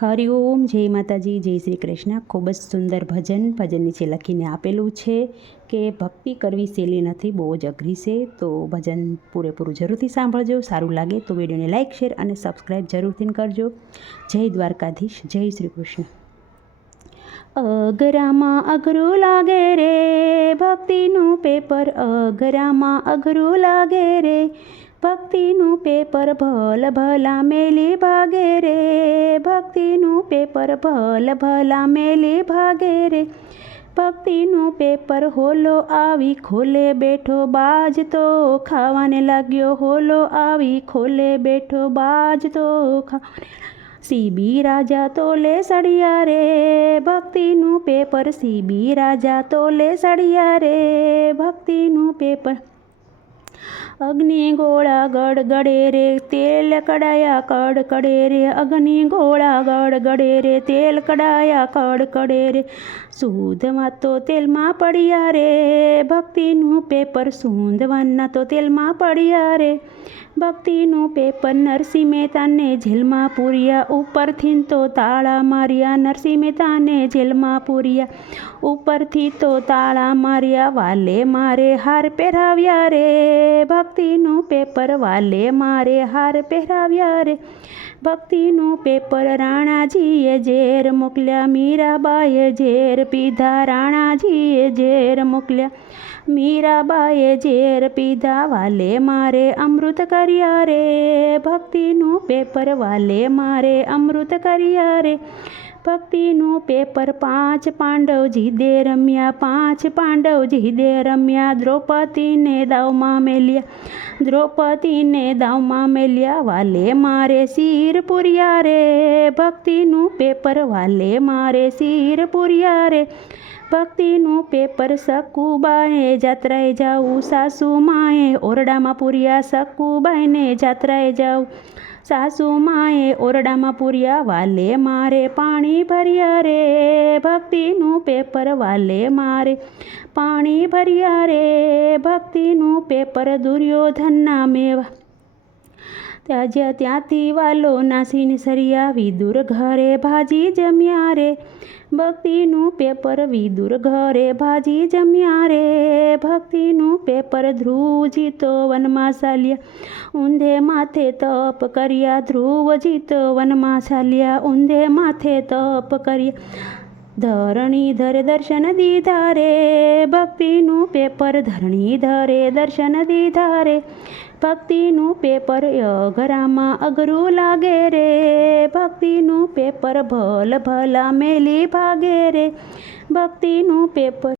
હરિઓમ, જય માતાજી, જય શ્રી કૃષ્ણ। ખૂબ જ સુંદર ભજન નીચે લખીને આપેલું છે કે ભક્તિ કરવી સહેલી નથી, બહુ જ અઘરી છે। તો ભજન પૂરેપૂરું જરૂરથી સાંભળજો। સારું લાગે તો વિડીયોને લાઇક, શેર અને સબસ્ક્રાઈબ જરૂરથી કરજો। જય દ્વારકાધીશ, જય શ્રી કૃષ્ણ। અઘરામાં અઘરું લાગે રે ભક્તિનું પેપર, અઘરામાં અઘરું લાગે રે ભક્તિનું પેપર, ભલ ભલા મેલી ભાગે રે ભક્તિનું પેપર, ભલ ભલા મેલી ભાગે રે ભક્તિનું પેપર। હોલો આવી ખોલે બેઠો બાજ તો ખાવાને લાગ્યો, હોલો આવી ખોલે બેઠો બાજ તો ખાવાને સીબી રાજા તોલે સળિયા રે ભક્તિનું પેપર, સીબી રાજા તોલે સળિયા રે ભક્તિનું પેપર। અગ્નિ ગોળા ગડગડે રે તેલ કડાયા કડકડે રે, અગ્નિ ગોળા ગડગડે રે તેલ કડાયા કડકડે રે સૂંધમાં તો તેલમાં પડ્યા રે ભક્તિનું પેપર, સૂંધવાના તો તેલમાં પડ્યા રે ભક્તિનું પેપર। નરસિંહ મહેતાને જેલમાં પૂર્યા, ઉપરથી તો તાળા માર્યા, નરસિંહ મહેતાને જેલમાં પૂર્યા, ઉપરથી તો તાળા માર્યા। વાલે મારે હાર પહેરાવ્યા રે ભક્તિનું પેપર, વાલે મારે હાર પહેરાવ્યા રે ભક્તિનું પેપર। રાણાજીએ ઝેર મોકલ્યા, મીરાબાઈએ ઝેર પીધા, રાણાજીએ ઝેર મોકલ્યા, મીરાબાઈએ ઝેર પીધા। વાલે મારે અમૃત કર્યા રે ભક્તિનું પેપર, વાલે મારે અમૃત કર્યા રે ભક્તિનું પેપર। પાંચ પાંડવ જીદે રમ્યા, પાંચ પાંડવ જીદે રમ્યા, દ્રૌપદીને દાવમાં મેલ્યા, દ્રૌપદીને દાવમાં મેલ્યા। વાલે મારે શિર પૂર્યા રે ભક્તિનું પેપર, વાલે મારે શિર પૂર્યા રે ભક્તિનું પેપર। સકુબાને જાત્રાએ જાઉં, સાસુ માએ ઓરડામાં પૂર્યા, સકુબાઈને જાત્રાએ જાઉં, સાસુ માએ ઓરડામાં પૂર્યા। વાલે મારે પાણી ભર્યા રે ભક્તિનું પેપર, વાલે મારે પાણી ભર્યા રે ભક્તિનું પેપર। દુર્યોધનના મેવા ત્યાજ્યા, ત્યાંથી વાલો નાસીને સરિયા, વિદુર ઘરે ભાજી જમ્યા રે ભક્તિનું પેપર, વિદુર ઘરે ભાજી જમ્યા રે ભક્તિનું પેપર। ધ્રુવજી તો વનમાં ચાલ્યા, ઊંધે માથે તપ કર્યા, ધ્રુવજી તો વનમાં ચાલ્યા, ઊંધે માથે તપ કર્યા। ધરણીધર દર્શન દીધા રે ભક્તિનું પેપર, ધરણીધરે દર્શન દીધા રે ભક્તિનું પેપર। અઘરામાં અઘરું લાગે રે ભક્તિનું પેપર, ભલ ભલા મેલી ભાગે રે ભક્તિનું પેપર।